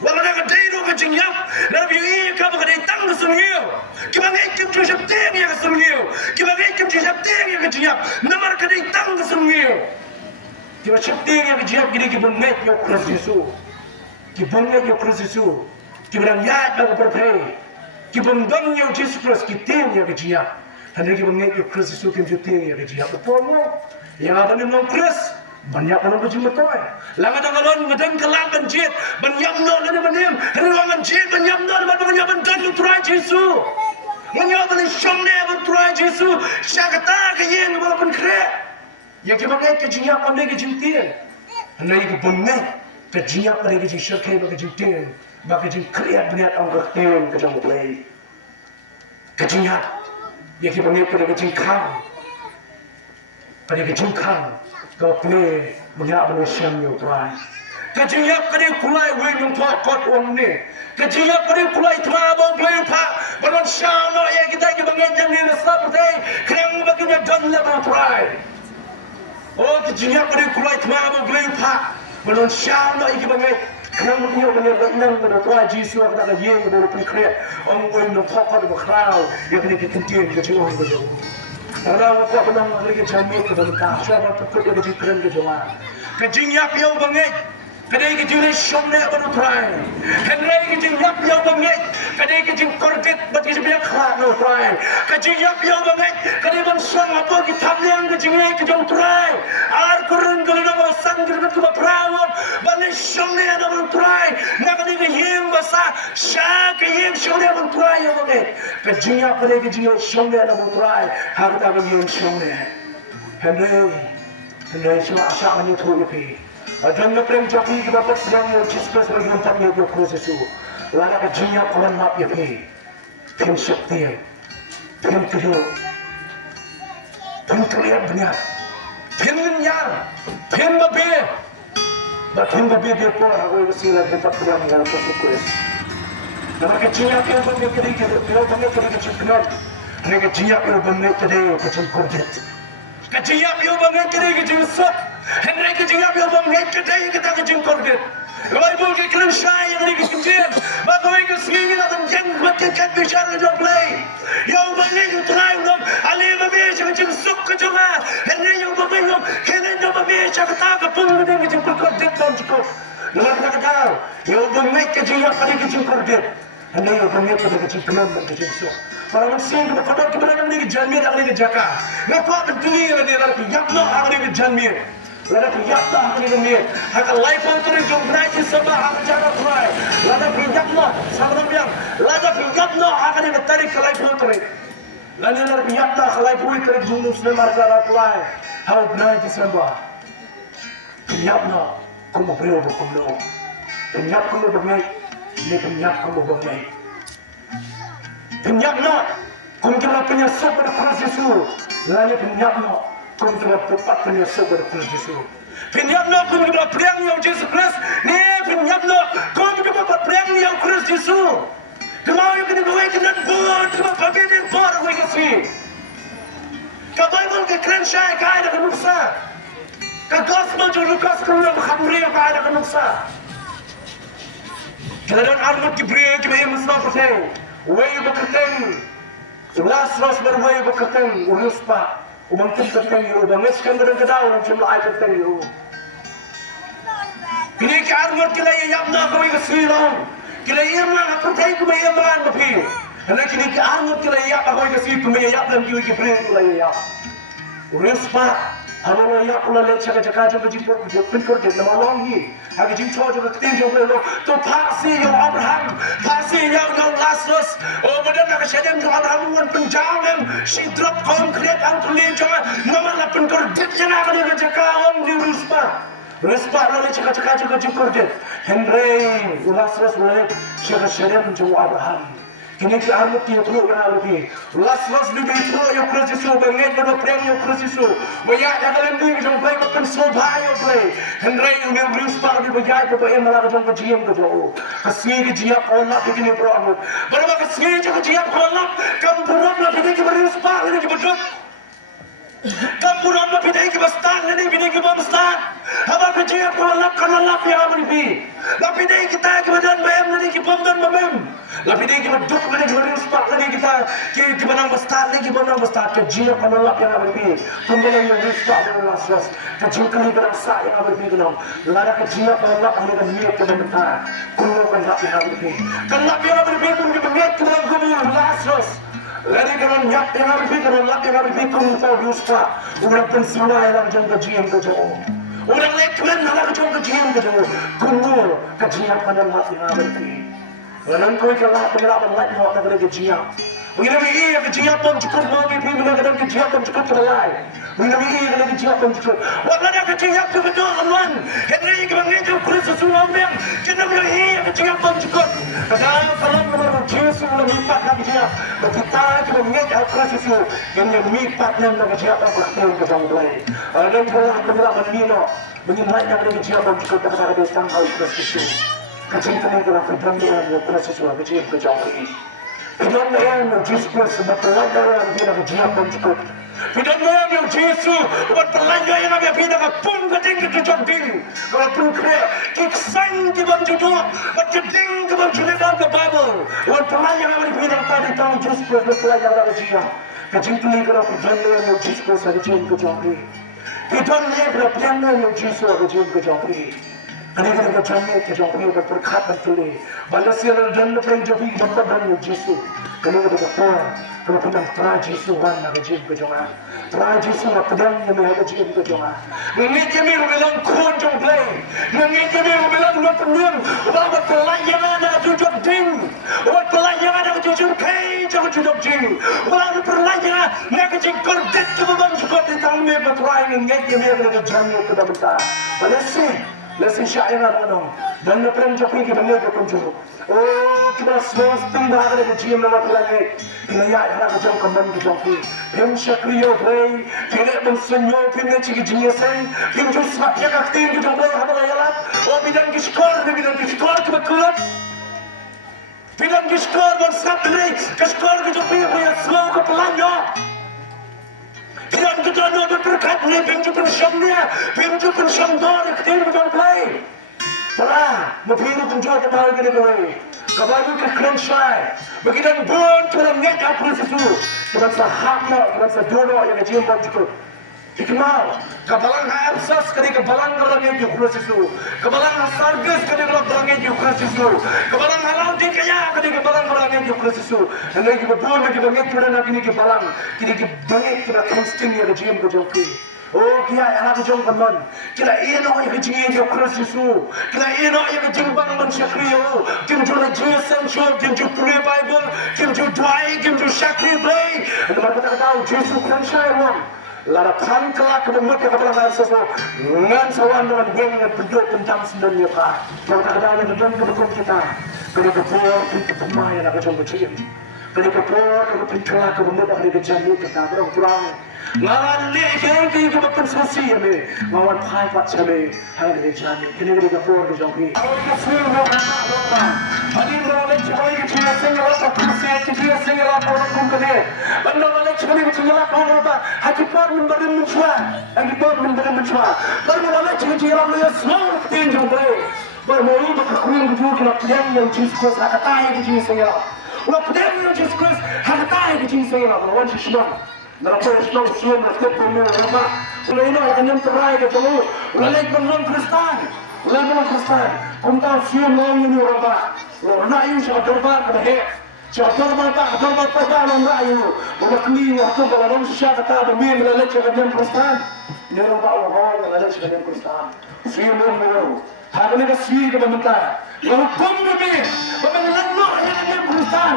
Walau nak kedai tu kacang yap, nabi ini kamu kedai tang semua. Kita ngecam cuci tiang yang semua, kita ngecam cuci tiang yang kacang yap, nomor kedai tang semua. Kita cuci tiang yang kacang yap, kita ngecam yang keras Yesus, kita ngecam yang keras Yesus, kita ngeliat yang berperi, kita ngedang yang Yesus keras kita yang kacang yap, hendak kita ngecam yang keras Yesus kita tiang yang kacang yap, betul tak? Yang ada ni non keras. Banyak orang berjumpa toy. Lama tangan ngedeng kelang benjit, benyam no dan benyam. Ruang benjit benyam no dan benyam bendan utrai Yesus. Benyam ben shomne utrai Yesus. Syakata kayen walaupun kre. Ya kita pakai kejinya pandai kejintian. Andai kita benar kejinya pandai kejin syarkai pakai kejintian. Pakai kejin kreat benar angkat tian kejam play. Kejinya ya kita pakai pada kejin kang. Pada kejin kang. Kau play banyak manusia yang try. Kejiap kini kulai wing yang kot orang ni. Kejiap kini kulai terabang play pak. Manusia no ya kita bangun yang ni resap betul. Kerang baginya dan level try. Oh kejiap kini kulai terabang play pak. Manusia no ya bangun. Kerang baginya banyak nang pada try Yesus kita kan yang baru pikir. Orang wing yang kot berkerau. Ya kini kita tiang kita orang betul. Kalau aku pernah melihat jamit ke dalam kasar, aku pun ada jiran ke jalan. Kejiap yang bangit, kadai kejiran shomne baru try. Kadai kejiap yang bangit, kadai kejin kordet, bagi sebiak khak no try. Kejiap yang bangit, kadai bansang apa kita yang kejiran kejong try. Ar kurang kalau nama sang kerana kita perawat, balik shomne ada baru try. Nak kadai kejing basa, syak kejing shomne baru try yang bangit. Kejiap kadai kejiran shomne ada baru try. Harta kejing shomne. Henry semua asal menyuruh itu. Dan prem joki kita dapat yang Yesus bagi untuk yang Yesus itu. Lalu kejiap orang nak itu. Tim sekti, tim kedua, tim kelihatan benar. Tim nyar, tim babi. Tim babi dia pun aku itu lagi tempat yang dalam proses. Nama kejiap yang bangga kedai kita bangga kedai kecil kenal. Ini kejiap yang bangga kedai kecil korjet. Kejiap yang bangga kedai kecil sok. Henry kejiap yang bangga kedai kita kecil korjet. Bible ke kelam syai yang ini kecil. Maka mereka sendiri akan jangan makin kat bicara jauh play. Yang bangga itu try untuk alih membiasa kecil sok kejongan. Henry yang bangga kalian yang membiasa kata kepung dengan kecil korjet dan cukup. Dengan kata yang bangga kejiap pada kecil korjet. Henry yang bangga pada kecil kelam dan kecil sok. Para manusia kita kotor kebenaran ini kejanmir akan ini jaga. Ngapa berdiri ini adalah yakno akan ini kejanmir. Lada yakno akan ini kejanmir. Akan life itu dijumpai sebab akan jaga try. Lada yakno sama yang lada yakno akan ini tarik ke life itu. Lada yakno akan life itu dijumpai sebab jaga try. How benar itu sebab. Yakno kamu beri berkumno. Yakno kamu bermain. Ini yakno kamu bermain. Penyakna, kung kita penyesal pada Kristus Yesus. Lalu penyakna, kung kita tepat penyesal pada Kristus Yesus. Penyakna, kung kita perang yang Yesus Kristus. Ni penyakna, kung kita perang yang Kristus Yesus. Kemau yang kita buat kita buat, kita pakai yang buat aku kasih. Kabible ke kerensai kaya dengan nuksa. Ke gospel juga Lukas keluar khamri kaya dengan nuksa. Keadaan armut kibri kibri musnah percaya. Way berketeng, Lazarus berway berketeng, urus pak, umang keteng you, bangis kan berengkedau, orang cuma ay keteng you. Kini kearmut kila yamna kami kesilong, kila yaman aku tahu kami yaman bepi. Hendak kini kearmut kila yap aku kesil kami yap dan you kibren kila yap. Urus pak, halo yap kila lek cakap cuma jimpur pinkor je nama longi. Hagi jim chojo keteng jo kila to pasi yang Abraham, pasi yang Lazarus. Lazarus. Oh, badan nak sedang jual hamuan penjauhan. Si drop konkret angkulin jangan nama la penkordet jangan kali kerja kaum di ruspa. Ruspa lalu cakap kordet. Henry Lazarus mulai cakap sedang jual Abraham. Kini kita armut dia teruk yang lebih. Lazarus lebih teruk yang Kristus banget pada prem yang Kristus. Banyak yang kalian ni macam baik makan sobaya boleh. Henry yang beruspa lebih banyak pada yang malah macam kajian kerja. Kasih kajian kolak begini pro. Berapa kasih kajian kolak? Kampuran lah begini beruspa ini betul. Kampuran lah begini kebastan ini begini kebastan. Apa kajian kolak kolak yang lebih. Tapi ini kita kemudian bayam ini kebomdan memem. Tapi dia kita duduk lagi kita respect lagi kita menang besar lagi menang besar kerja penolak yang lebih pembela yang respect dengan Lazarus kerja kali berasa yang lebih kenal lara kerja penolak yang lebih kebenaran kuno penolak yang lebih penolak yang lebih pun kita lihat kita gumul Lazarus lari kita nyak yang lebih penolak yang lebih kuno tahu respect orang pensiwa yang jangan kerja yang kerja orang lekmen yang kerja yang kerja kuno kerja penolak yang lebih Walau kau kalau pengelak pengelak nak nak lagi jiap. Begini ini kejiap pun cukup mami pun kadang kejiap pun cukup terlalu. Begini ini kadang kejiap pun cukup. Walau ada kejiap tu betul aman. Henry kebangian Kristus suami kita begini kejiap pun cukup. Kadang kalau menurut Yesus menurut mipat nak kejiap. Kita kebangian Kristus yang mipat yang nak kejiap apa yang kita mulai. Dan kalau pengelak menino begini yang lagi kejiap pun cukup kata dia tanggal Kristus. Kecil kali kalau kita yang proses suatu kecil kejauh ini. Kita yang justru sebab pelajaran kita kejauh pun cukup. Kita yang justru buat pelajaran yang ada kita pun keting kejauh ding. Kalau pun kira kiksan kita jujur, buat keting kita jujur dalam Bible. Buat pelajaran yang ada kita tadi tahu justru buat pelajaran yang kejauh. Kecil kali kalau kita yang justru sebab kejauh ini. Kita yang justru kejauh ini. Kadang-kadang kacanya kejauhan berkat betul. Balas yang dalam penjauhi dapat dari Yesus. Kadang-kadang kalau pedang Yesus warna kejauhan. Yesus nak pedang yang mereka kejauhan. Mungkin kami bilang kun jauh play. Mungkin kami bilang luar penyem. Bahawa pelajaran ada tujuh ding. Bahawa pelajaran ada tujuh kay jauh tujuh ding. Bahawa pelajaran nak kejauh kordet kebeban juga di tangan mereka terakhir. Mungkin kami ada kejauhan kita bentar. Balas Lesen syair apa dan lepas jauh kita melihat kunjung. Oh kita semua tinggal ada kecil nama pelangit. Kita ya ada kejauh kembali kejauh. Hem syakriyo play, kita mensenyum, kita cik jinyasan, kita just ya kaktin kejauh play apa layalah. Oh bidang kiskor kebetulan. Bidang kiskor bersab play, kiskor kejauh play punya semua kepelanya. Tidak kita nak berkat ni, pintu pensyamdor, kita berjalan play. Salah, mapiru penjual kembali kita play. Kabaru ke krensyai, begitu pun kita ngek apa sesuatu. Kita saham nak, kita sedono yang kecil dan cukup. Hikmah, kabalang absas kali kabalang kalau ngek juga sesuatu. Kabalang sargas kali kalau ngek juga sesuatu. Kabalang halal di kaya kali kabalang kalau ngek juga sesuatu. Hendak kita pun kita ngek kita nak ini kabalang. Kita bangik kita konstin yang kecil kejauh. Oh, kia anak kejauh kaman. Kita ino yang kecil yang Kristus. Kita ino yang kecil bang manusia. Kita jual Jason Show, kita jual Pure Bible, kita jual Dwai, kita jual Shakri Play. Dan mereka tahu Yesus kan saya lara kelak kemudian kepada sesuatu dengan sawan dengan yang berdua tentang sebenarnya pak. Mereka tahu dengan kebetulan kita. Ketika kita pemain nak kejauh kecil. Ketika kita kemudian ada kejauh kita berang. Lawan leh kita bukan sesi ni, lawan pihak pak kami hari ini jadi. Kini kita kejauh ni. Kita semua orang. Hadir dalam jumpa kita sehingga kita sehingga orang kumpulan. Benda balik sekali kita orang apa? Hakikat memberi mencuat. Hakikat memberi mencuat. Benda balik kita orang semua tinggal boleh. Bermula berkumpul kita pilihan yang Jesus kata yang Jesus sehingga. Pilihan yang Jesus kata yang Jesus sehingga. Lawan Islam. Narapo Islam semua mesti punya apa? Ulai ini yang terakhir ketemu. Ulai non Kristen. Ulai non Kristen. Kumta semua ini orang apa? Orang ini siapa terbaik pada siapa terbaik dalam rayu. Orang ini waktu kalau orang siapa kata demi melalui dengan Kristen. Ini orang Allah yang ada dengan Kristen. Semua orang. Hari ini kasih kebenaran. Lalu pun lebih, benar-benar yang Kristen.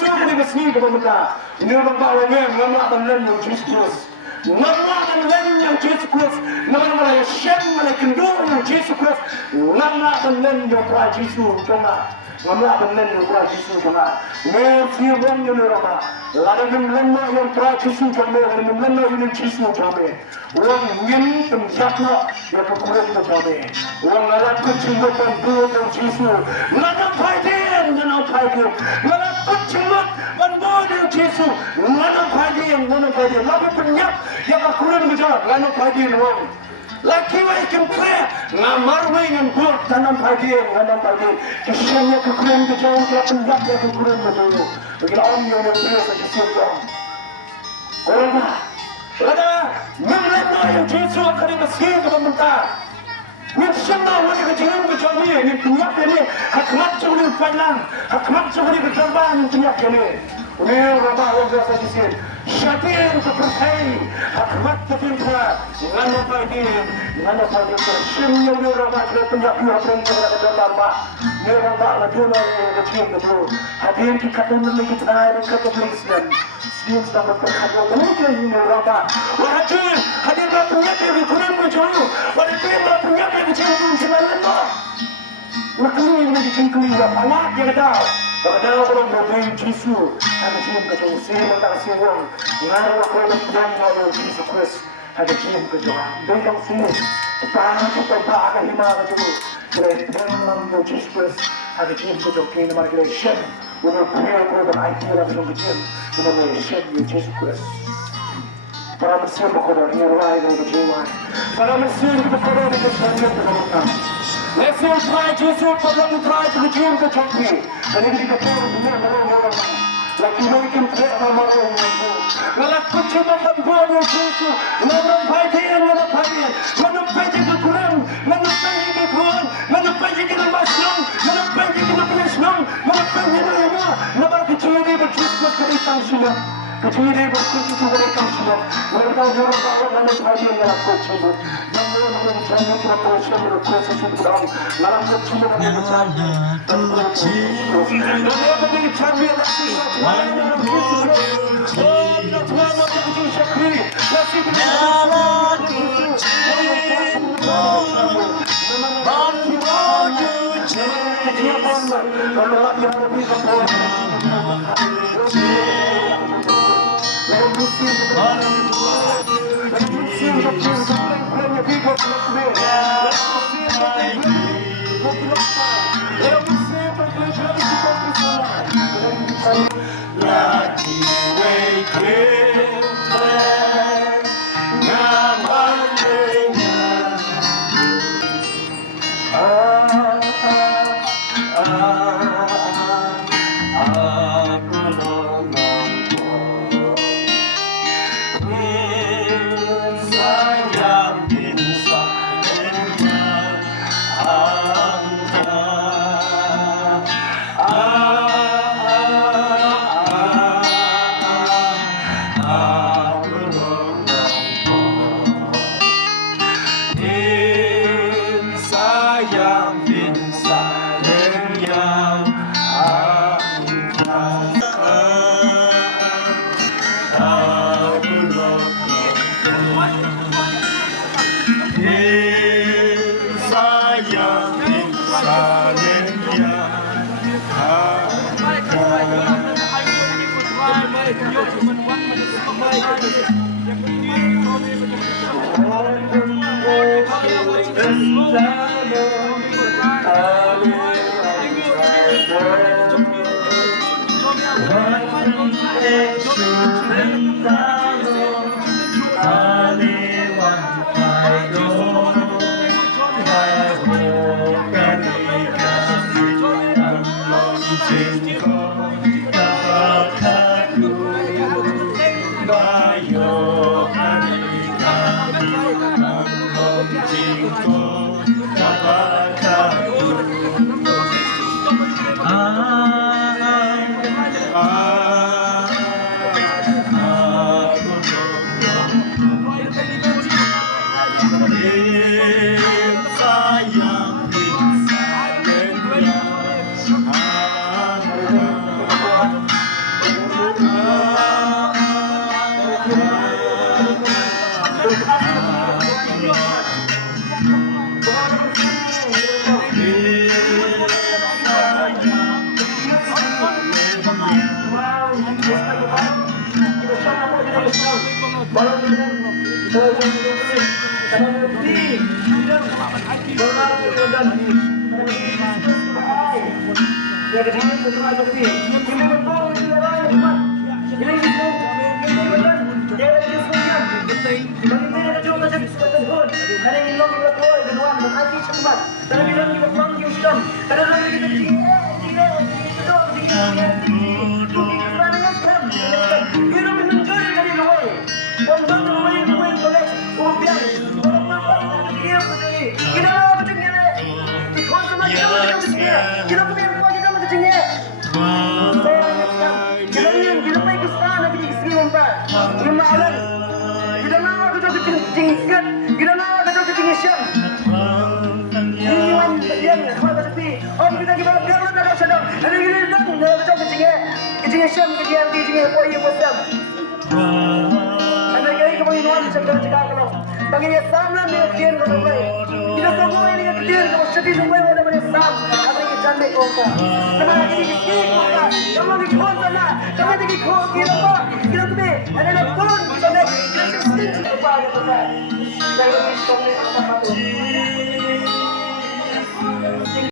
Yesus kini kesini kepada kita. Ini orang bawa nama benar yang Yesus. Nama benar yang Yesus. Nama benar yang Shem benar kendur yang Yesus. Nama benar yang Tuhan Yesus. Cuma nama benar yang Tuhan Yesus cuma. Mersiwan yang nama. Lalu nama yang Tuhan Yesus cuma. Nama yang Yesus cuma. Orang ingin penjatna yang kekurang cuma. Orang larat kecimut dan dua yang Yesus. Nama payden dan payden. Nama kecimut dan dua yang Yesus. Nama payden. Nama penyap yang kekurang cuma. Nama payden orang. Laki wajib kaya, ngamar wajib buat tanam pagi. Kisahnya kekurangan kejauh, dia penjat dia kekurangan kejauh. Bagaimana orang yang berbiasa kesiapkan. Orang memang yang Yesus akan dimasih kepada kita. Misalnya wajib kejauh kejauh ini penjat ini hakmat curi pandang, hakmat curi kecerdasan penjat ini. Ini orang biasa kesiap. Syatir kepercayaan, hakmat kecintaan, dengan apa dia tersenyum di rumah dia penjaga orang kepada dalam pak, dia orang laduna yang kecil itu, hadir di kandang kita dari kandang Islam, siang sedang berperkara mungkin ini orang pak, hadir berpenjat yang kurang berjauh, hadir berpenjat yang kecil itu jalan pak, makhluk yang dicengkeli awak yang tahu. Kalau orang bermain Yesus, ada jiwa kejauhan, siapa siapa, ngaruh kalau yang mau Yesus Kristus, ada jiwa kejauhan. Dengan sini, kita akan hilang kejauhan. Jadi dengan Yesus Kristus, ada jiwa kejauhan. Kita mari kita untuk punya dan IT lah dengan kejauhan, dengan Yesus Kristus. Para Mesir berkorban, yang lain dengan kejauhan. Para Mesir berkorban dengan kejauhan. Let's all try Jesus, but let me try to the gym to talk me. And if you can tell me, like you make him play my mother and my boy. Well, I put you up and born your Jesus. Let them fight in, let them fight in. Let them fight in the Quran, let them fight in the Quran, let them fight in the Muslim, let them fight in the Islam, let them fight in the Iman. Nobody can tell you that Jesus was going to function. Kecil berkutu mereka semua. Mereka orang orang yang berada di dalam kutu. Namun mereka tidak berkuasa berkuasa sedang. Dalam kutu mereka berkuasa. Mereka berkuasa lagi. Dalam kutu. Oh, Tuhan mereka berkuasa kiri. Nasib sayang Bagaimana sama dia kian berumai. Kita semua ini kian kalau sedih semua ada pada sam. Apa yang cantik kota. Sama lagi di sini kota. Kamu di kota lah. Kamu di kota kita apa? Kita tu deh. Ada nak pun kita deh. Kita sedih apa kita tu. Saya mesti kami apa tu.